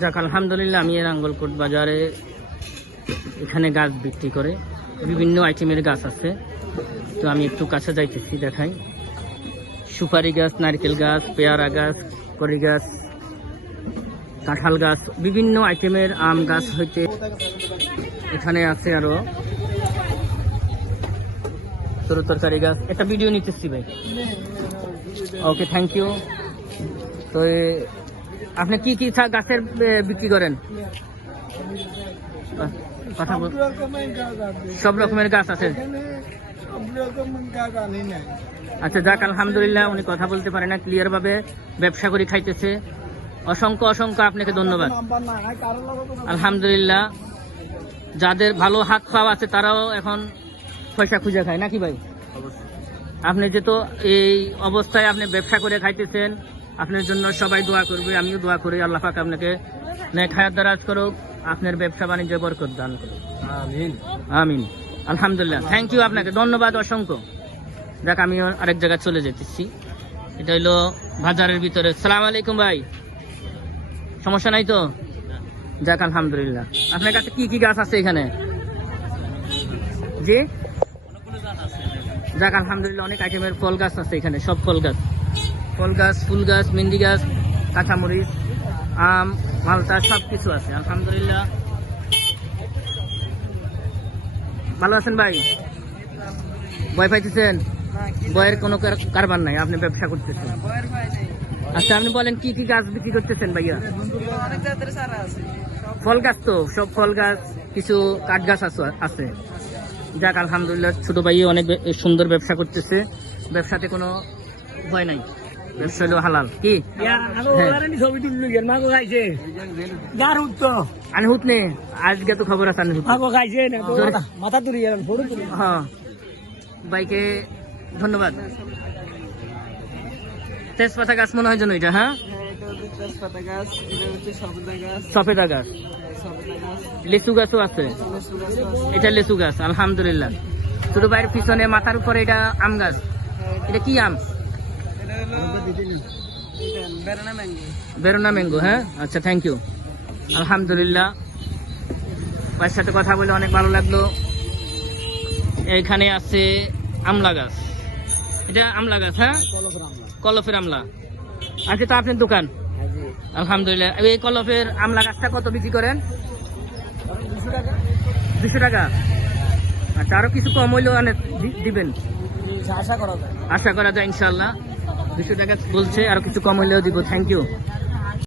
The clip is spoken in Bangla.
যাক আলহামদুলিল্লাহ, আমি নাঙ্গলকোট বাজারে এখানে গাছ বিক্রি করে বিভিন্ন আইটেমের গাছ আছে। তো আমি একটু কাছে যাইতেছি, দেখাই। সুপারি গাছ, নারকেল গাছ, পেয়ারা গাছ, কড়ি গাছ, কাঁঠাল গাছ, বিভিন্ন আইটেমের আম গাছ হইতে এখানে আছে। আরো তরকারি গাছ। একটা ভিডিও নিতেছি ভাই। ওকে, থ্যাংক ইউ। তো আপনি কি কি গাছের বিক্রি করেন? কথা বল। সব রকমের গাছ আছে। আচ্ছা, যাক আলহামদুলিল্লাহ, উনি কথা বলতে পারে না, ক্লিয়ার ভাবে ব্যবসা করে খাইতেছে। অসংখ্য অসংখ্য আপনাকে ধন্যবাদ। আলহামদুলিল্লাহ, যাদের ভালো হাত খাওয়া আছে তারাও এখন পয়সা খুঁজে খায় নাকি ভাই? আপনি যেহেতু এই অবস্থায় আপনি ব্যবসা করে খাইতেছেন, আপনার জন্য সবাই দোয়া করবে, আমিও দোয়া করি। আল্লাহ পাক আপনাকে নেক হায়াত দারাজ করুক, আপনার ব্যবসা বাণিজ্য বরকত দান করুক। আমিন আমিন। আলহামদুলিল্লাহ, থ্যাংক ইউ, আপনাকে ধন্যবাদ অসংখ্য। দেখ, আমিও আরেক জায়গায় চলে যেতেছি। এটা হইলো বাজারের ভিতরে। সালাম আলাইকুম ভাই, সমস্যা নাই তো? যাক আলহামদুলিল্লাহ। আপনার কাছে কি কি গাছ আছে এখানে? জি, যাক আলহামদুলিল্লাহ, অনেক আইটেমের ফল গাছ আছে এখানে। সব ফল গাছ, ফুল গাছ, মেহেন্দি গাছ, কাঁচামরিচ, আম, মালটা, সব কিছু আছে আলহামদুলিল্লাহ। ভালো আছেন ভাই? ভয় পাইতেছেন? ভয়ের কোনো কারবার নাই, আপনি ব্যবসা করতেছেন। আচ্ছা, আপনি বলেন কি কি গাছ বিক্রি করতেছেন ভাইয়া? ফল গাছ তো, সব ফল গাছ, কিছু কাঠ গাছ আছে। যাক আলহামদুলিল্লাহ, ছোট ভাই অনেক সুন্দর ব্যবসা করতেছে। ব্যবসাতে কোনো ভয় নাই, ব্যবসা হলো হালাল। কি আমি হুত নে, আজকে তো খবর আছে। হ্যাঁ, ভাইকে ধন্যবাদ। তেজপাতা গাছ মনে হয় যেন এটা। হ্যাঁ, সফেদা গাছ, লেচু গাছও আছে। এটা লেচু গাছ আলহামদুলিল্লাহ। ছোট ভাইয়ের পিছনে মাথার উপরে এটা আম গাছ। এটা কি আম? বেরোনা ম্যাঙ্গো। হ্যাঁ, আচ্ছা, থ্যাংক ইউ। আলহামদুলিল্লাহ, ভাইয়ের সাথে কথা বলে অনেক ভালো লাগলো। এখানে আছে আমলা গাছ। এটা আমলা গাছ। হ্যাঁ, কলফের আমলা। আচ্ছা, তো আপনার দোকান? আলহামদুলিল্লাহ। এই কলফের আমলা গাছটা কত বিক্রি করেন? 200 টাকা। আচ্ছা, আরো কিছু কম হইলেও দিবেন? আশা করা যায় ইনশাল্লাহ। 200 টাকা বলছে, আরো কিছু কম হইলেও দিব। Thank you.